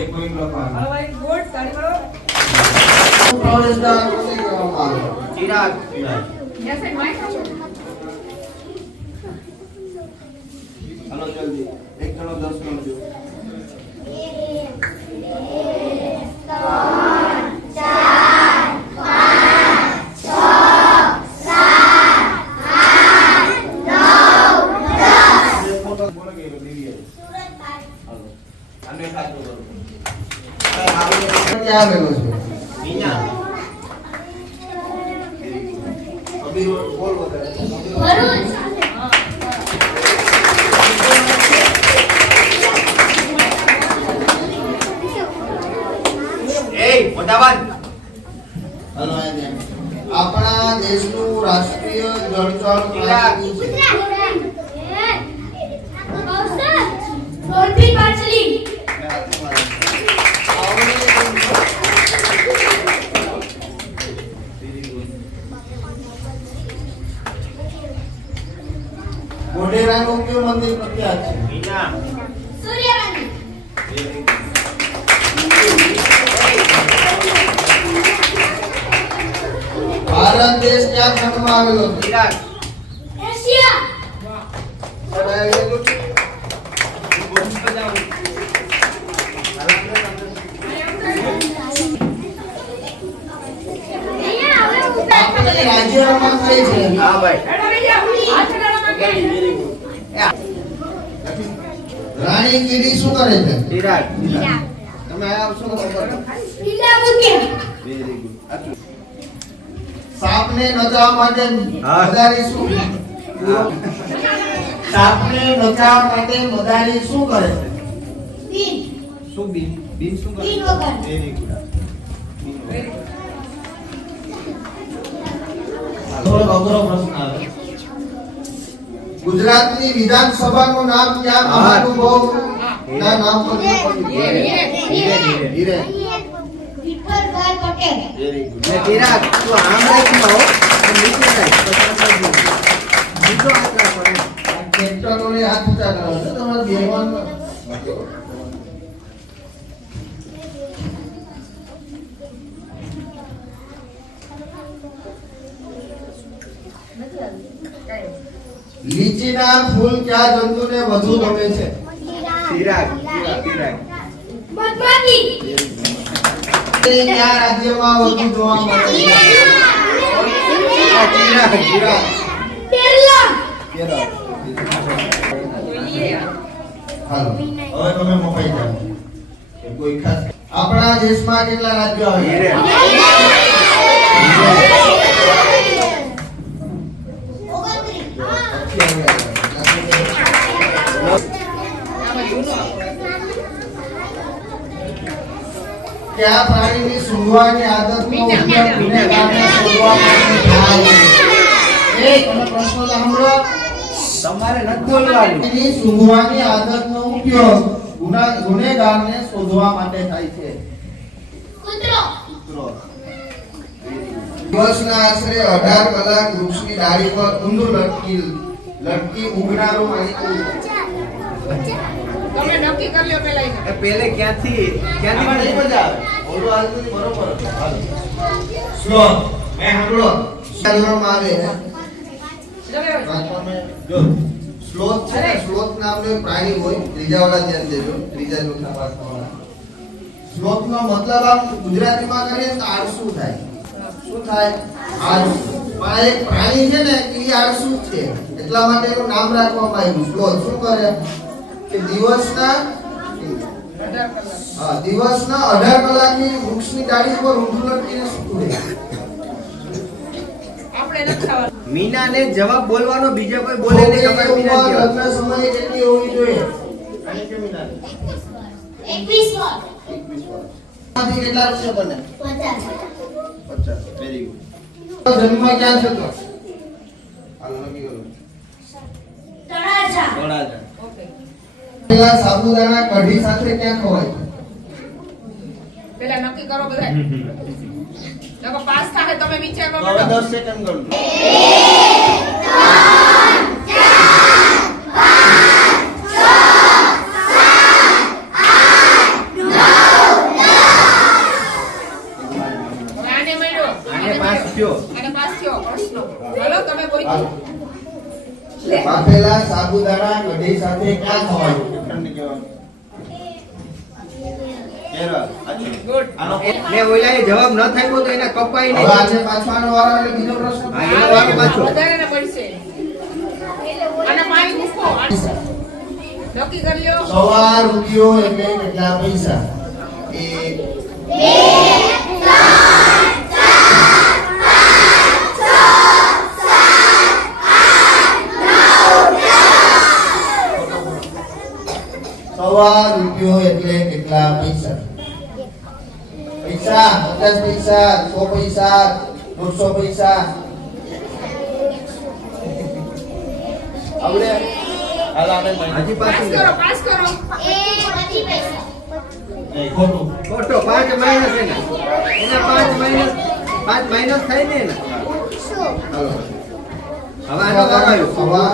એક પોઈન્ટ લખવાનું. ભાઈ ગુડ તાળી મારો. પ્રવેશદ્વાર કોને કહેવામાં આવે? ચિરાગ. Yes I mic. હાલો જલ્દી. એક જણો 10 ગણજો. ક્યાં આવેલો છે? મીના. અભી બોલ વધારે. મોટાવાન. હાલો અહીંયા આપણા દેશનું રાષ્ટ્રીય જળચર પ્રાણી છે. મોઢેરાનું કયું મંદિર પ્રખ્યાત છે? મીના. ભારત દેશ ક્યાં ખંડમાં આવેલો છે? ચિરાગ. આપણી રાજ્ય રમત કઈ છે? હા ભાઈ. રાણી કીડી શું કરે છે? ચિરાગ. તમે આવશો તો ખબર. Very good. આચું. સાપને નચાવવા માટે હા. મદારી શું? સાપને નચાવવા માટે મદારી શું કરે છે? શું બીન શું કરે? બીન વગર. Very good. થોડો અઘરો પ્રશ્ન આવે. ગુજરાતની વિધાનસભાનું નામ ક્યાં મહાનુભાવ ના નામ પર ધીરે. વિઠ્ઠલભાઈ પટેલ. Very good. ચિરાગ તું આમ રાખી હો. નીચે જાય તો તરત જ બીજો હાથ રાખવાનો. કેપ્ટનોને હાથ ઊંચા કરો છો તમારે બેવાનું. લીચીના ફૂલ કયા જંતુને વધુ ગમે છે? ચિરાગ. મધમાખી. તે કયા રાજ્યમાં વધુ જોવા મળે છે? ચિરાગ. કેરલા. કેરળ. હાલો હવે તમે મફાઈ જાઓ કે કોઈ ખાસ આપણા દેશમાં કેટલા રાજ્યો ધીરે. કયા પ્રાણીની સૂંઘવાની આદતનો ઉપયોગ ગુનેગારને શોધવા માટે થાય છે? એક અને પ્રશ્ન સાંભળો. તમારે નથી બોલવાનું. પ્રાણીની સૂંઘવાની આદતનો ઉપયોગ ગુનેગારને શોધવા માટે થાય છે. કૂતરો. દિવસના આશરે 18 કલાક વૃક્ષની ડાળી પર ઊંધું લટકી ઊંઘનારો માણસ કોણ છે? તમે નક્કી કરી લ્યો પેલા એને. એ પેલે ક્યાંથી આમાં નહીં મજા આવે. ઓલું આજનું બરોબર હતું. હાલો. શ્લોક મેં સાંભળો. સાંભળવામાં આવે વાંચવામાં જો શ્લોક છે ને, શ્લોક નામનો એક પ્રાણી હોય. ત્રીજા વાળા ધ્યાન દેજો. ત્રીજા ચોથા પાછા વાળા. શ્લોકનો મતલબ આમ ગુજરાતીમાં કરીએ તો આળસુ થાય. શું થાય? આળસુ. પણ એક પ્રાણી છે ને એ આળસુ છે, એટલા માટે એનું નામ રાખવામાં આવ્યું શ્લોક. શું કરે કે દિવસના 18 કલાકની વૃક્ષની ડાળી પર ઊંધું લટકીને સૂતું રહે. આપણે નથી ખાવાનું. મીનાને જવાબ બોલવાનો, બીજા કોઈ બોલે નહીં. તમારે મીના જ કહેવાનું. લગ્ન સમયે કેટલી હોવી જોઈએ? અને કે મીનાને 21 વાર. 21 વર્ષ. આમાંથી કેટલા રૂપિયા બને? 50. 50. Very good. જન્મ ક્યાં થતો? હાલો નક્કી કરો. તળાજા. તળાજા. ઓકે. પેલા સાબુદાણા કઢી સાથે ક્યાં ખવાય? પેલા નક્કી કરો બધા. લોકો પાસ થાય તમે વિચાર કરો. હવે 10 સેકન્ડ ગણો. 1 2 3 4 5 6 7 8 9 એરર. અચ્છા. ગુડ આનો ને ઓલાએ જવાબ ન થાપ્યો તો એને કપાઈ હવે નહીં. આજે પાછો આનો વારો એટલે બીજો પ્રશ્ન. હા, એનો વારો પાછો. વધારે ને પડશે અને પાણી મૂકો નક્કી કરી લ્યો. ₹100 એટલે કેટલા પૈસા? 100 એટલે કેટલા પૈસા? પૈસા 50 પૈસા, 100 પૈસા, 150 પૈસા. આવડે? હજી પાછું પાસ કરો એ 20 પૈસા. ખોટું. ખોટો 5 માઇનસ એના 5 માઇનસ થાય ને એના. શું? હાલો. હવે આનો વારો આવ્યો. સવા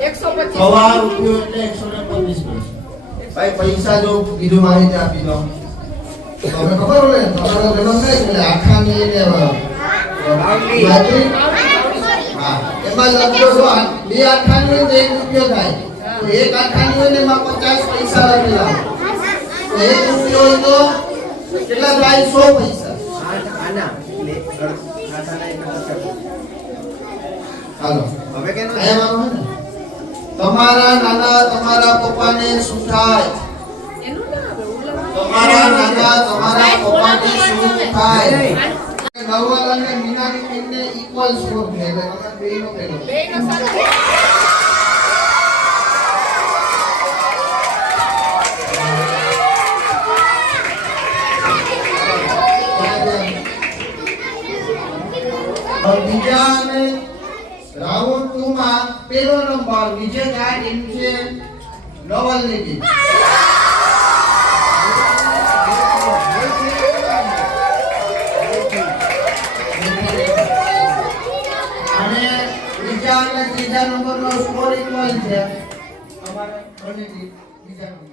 125 એટલે 125 પૈસા. ભાઈ પૈસા જો બીજું માહિતી આપી દો. તમને ખબર હોય ને તમારો ગણન થાય એટલે આખાની એને બાવલી. બાજરી. હા એમાં લખજો જો બે આખાની હોય તો 1 રૂપિયો થાય. તો એક આખાની હોય ને એમાં 50 પૈસા લખેલા હોય. તો 1 રૂપિયો હોય તો કેટલા થાય? 100 પૈસા. આના એટલે આના એના હાલો હવે કેનો અહીંયા મારો હે ને તમારા નાના તમારા પપ્પાને શું થાય? એનું ના આવે ઉલા તમારા નાના તમારા પપ્પાને શું થાય? નવવાલ અને મીનાની ટીમને ઇક્વલ સ્કોર છે એટલે તમે બેયનો પેલો. બેયનો સરખો બીજા અને રાઉન્ડ 2 માં પેલો નંબર નીચે જાય એમ છે નવલની ટીમ. અને બીજા અને ત્રીજા નંબરનો સ્કોર ઇક્વલ છે. અમારે બંને ટીમ બીજા નંબર